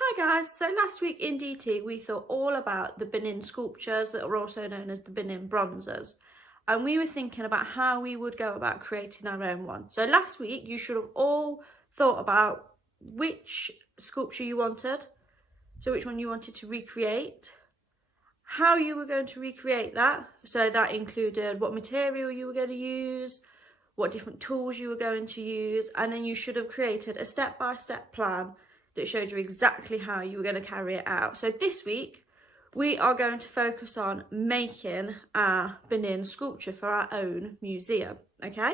Hi guys, so last week in DT we thought all about the Benin sculptures that are also known as the Benin Bronzes, and we were thinking about how we would go about creating our own one. So last week you should have all thought about which sculpture you wanted, so which one you wanted to recreate, how you were going to recreate that, so that included what material you were going to use, what different tools you were going to use, and then you should have created a step-by-step plan that showed you exactly how you were going to carry it out. So this week we are going to focus on making our Benin sculpture for our own museum. Okay,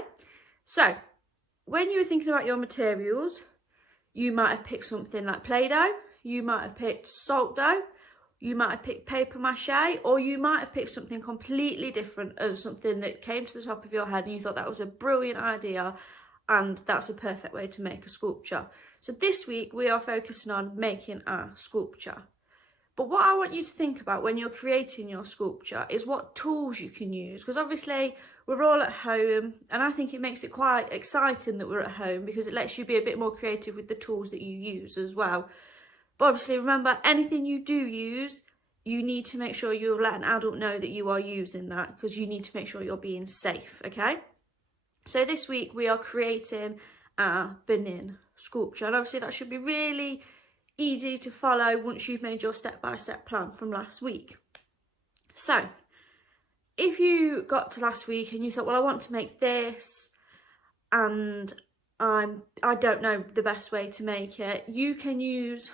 so when you were thinking about your materials, you might have picked something like Play-Doh, you might have picked salt dough, you might have picked paper mache, or you might have picked something completely different and something that came to the top of your head and you thought that was a brilliant idea and that's a perfect way to make a sculpture. So this week we are focusing on making our sculpture. But what I want you to think about when you're creating your sculpture is what tools you can use, because obviously we're all at home and I think it makes it quite exciting that we're at home because it lets you be a bit more creative with the tools that you use as well. But obviously remember, anything you do use, you need to make sure you let an adult know that you are using that, because you need to make sure you're being safe, okay? So this week we are creating our Benin sculpture, and obviously that should be really easy to follow once you've made your step-by-step plan from last week. So if you got to last week and you thought, well, I want to make this and I don't know the best way to make it, you can use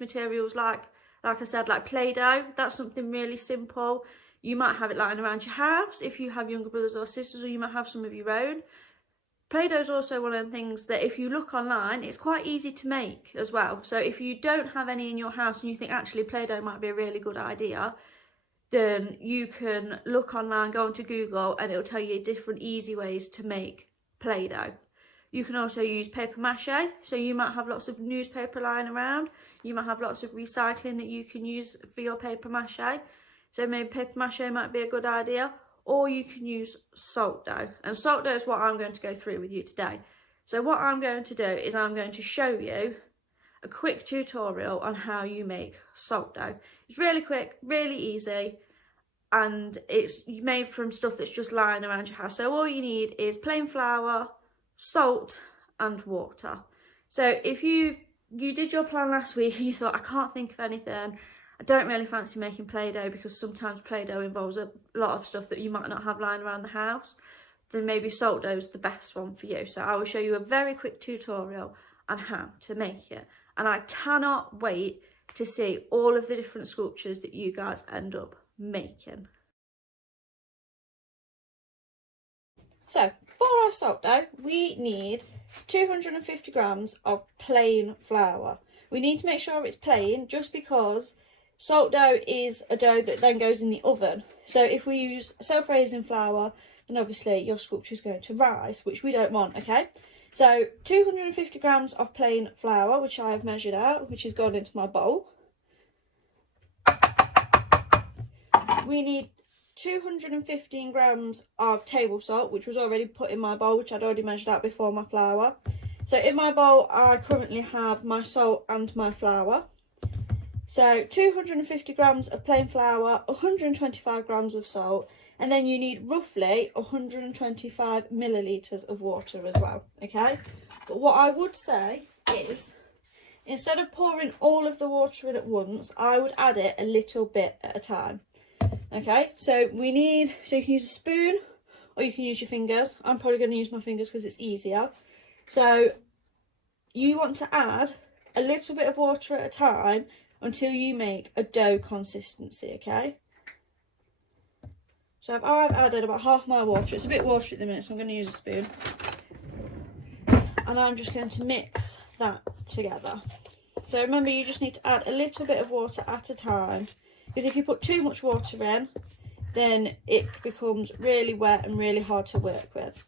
materials like I said, like Play-Doh. That's something really simple. You might have it lying around your house if you have younger brothers or sisters, or you might have some of your own. Play-Doh is also one of the things that if you look online, it's quite easy to make as well. So if you don't have any in your house and you think actually Play-Doh might be a really good idea, then you can look online, go onto Google, and it'll tell you different easy ways to make Play-Doh. You can also use paper mache, so you might have lots of newspaper lying around. You might have lots of recycling that you can use for your paper mache. So maybe paper mache might be a good idea. Or you can use salt dough, and salt dough is what I'm going to go through with you today. So what I'm going to do is I'm going to show you a quick tutorial on how you make salt dough. It's really quick, really easy, and it's made from stuff that's just lying around your house. So all you need is plain flour, salt and water. So if you did your plan last week and you thought, I can't think of anything, I don't really fancy making Play-Doh because sometimes Play-Doh involves a lot of stuff that you might not have lying around the house, then maybe salt dough is the best one for you. So I will show you a very quick tutorial on how to make it. And I cannot wait to see all of the different sculptures that you guys end up making. So for our salt dough, we need 250 grams of plain flour. We need to make sure it's plain just because salt dough is a dough that then goes in the oven. So if we use self-raising flour, then obviously your sculpture is going to rise, which we don't want, okay? So 250 grams of plain flour, which I have measured out, which has gone into my bowl. We need 215 grams of table salt, which was already put in my bowl, which I'd already measured out before my flour. So in my bowl, I currently have my salt and my flour. So 250 grams of plain flour, 125 grams of salt, and then you need roughly 125 millilitres of water as well, okay? But what I would say is, instead of pouring all of the water in at once, I would add it a little bit at a time. Okay, so you can use a spoon or you can use your fingers. I'm probably going to use my fingers because it's easier. So you want to add a little bit of water at a time until you make a dough consistency, okay? So I've added about half my water. It's a bit watery at the minute, so I'm going to use a spoon. And I'm just going to mix that together. So remember, you just need to add a little bit of water at a time, because if you put too much water in, then it becomes really wet and really hard to work with.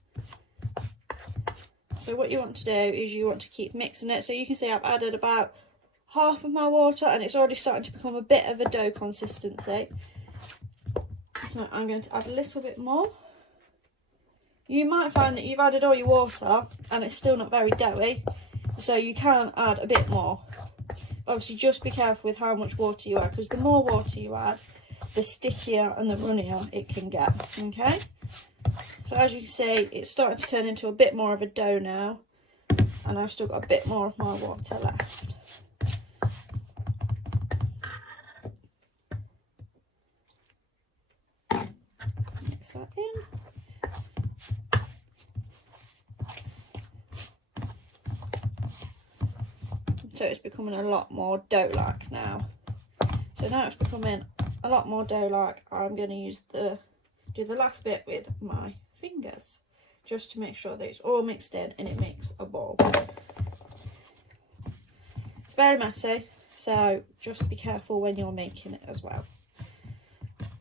So what you want to do is you want to keep mixing it. So you can see I've added about half of my water and it's already starting to become a bit of a dough consistency. So I'm going to add a little bit more. You might find that you've added all your water and it's still not very doughy, so you can add a bit more. obviously just be careful with how much water you add, because the more water you add, the stickier and the runnier it can get. Okay, so as you can see, it's starting to turn into a bit more of a dough now, and I've still got a bit more of my water left. Mix that in. So it's becoming a lot more dough-like now. So now it's becoming a lot more dough-like. I'm going to do the last bit with my fingers, just to make sure that it's all mixed in and it makes a ball. It's very messy, so just be careful when you're making it as well.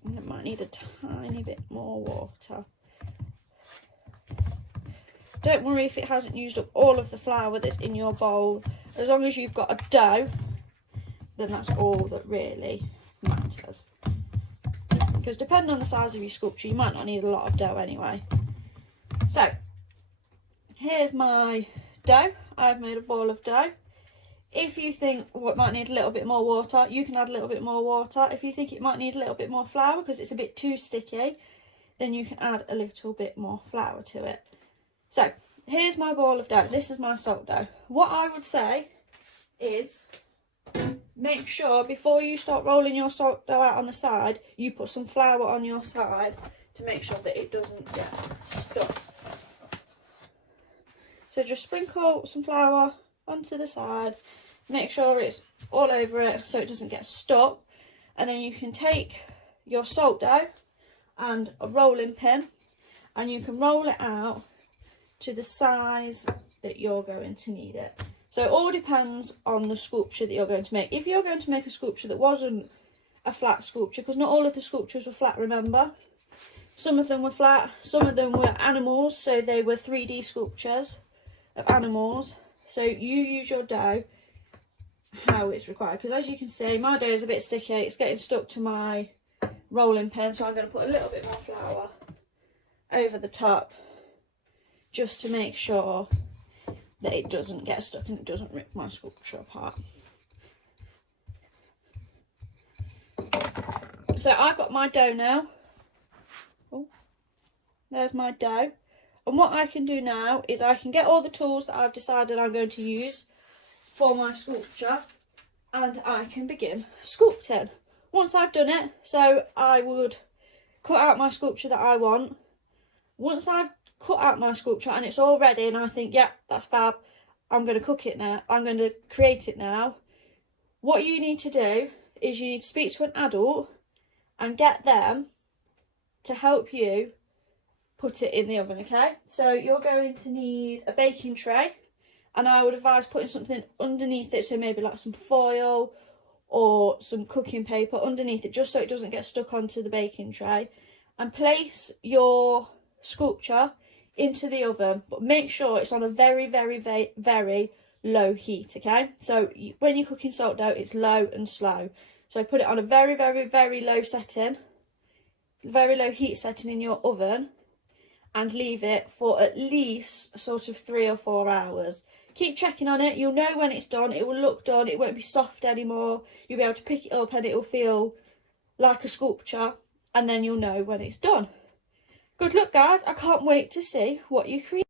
And it might need a tiny bit more water. Don't worry if it hasn't used up all of the flour that's in your bowl. As long as you've got a dough, then that's all that really matters. Because depending on the size of your sculpture, you might not need a lot of dough anyway. So, here's my dough. I've made a ball of dough. If you think it might need a little bit more water, you can add a little bit more water. If you think it might need a little bit more flour because it's a bit too sticky, then you can add a little bit more flour to it. So, here's my ball of dough. This is my salt dough. What I would say is, make sure before you start rolling your salt dough out on the side, you put some flour on your side to make sure that it doesn't get stuck. So just sprinkle some flour onto the side, make sure it's all over it so it doesn't get stuck, and then you can take your salt dough and a rolling pin and you can roll it out to the size that you're going to need it. So it all depends on the sculpture that you're going to make. If you're going to make a sculpture that wasn't a flat sculpture, because not all of the sculptures were flat, remember, some of them were flat, some of them were animals, so they were 3D sculptures of animals. So you use your dough how it's required, because as you can see, my dough is a bit sticky, it's getting stuck to my rolling pin, so I'm going to put a little bit more flour over the top just to make sure that it doesn't get stuck and it doesn't rip my sculpture apart. So I've got my dough now. Oh, there's my dough. And what I can do now is I can get all the tools that I've decided I'm going to use for my sculpture, and I can begin sculpting. Once I've done it, so I would cut out my sculpture that I want. Once I've cut out my sculpture and it's all ready and I think, yeah, that's fab, I'm going to cook it now, I'm going to create it now, what you need to do is you need to speak to an adult and get them to help you put it in the oven. Okay, so you're going to need a baking tray, and I would advise putting something underneath it, so maybe like some foil or some cooking paper underneath it, just so it doesn't get stuck onto the baking tray, and place your sculpture into the oven, but make sure it's on a very, very, very, very low heat. Okay, so when you're cooking salt dough, it's low and slow, so put it on a very, very, very low setting, very low heat setting in your oven, and leave it for at least sort of 3 or 4 hours. Keep checking on it, you'll know when it's done, it will look done, it won't be soft anymore, you'll be able to pick it up and it will feel like a sculpture, and then you'll know when it's done. Good luck guys, I can't wait to see what you create.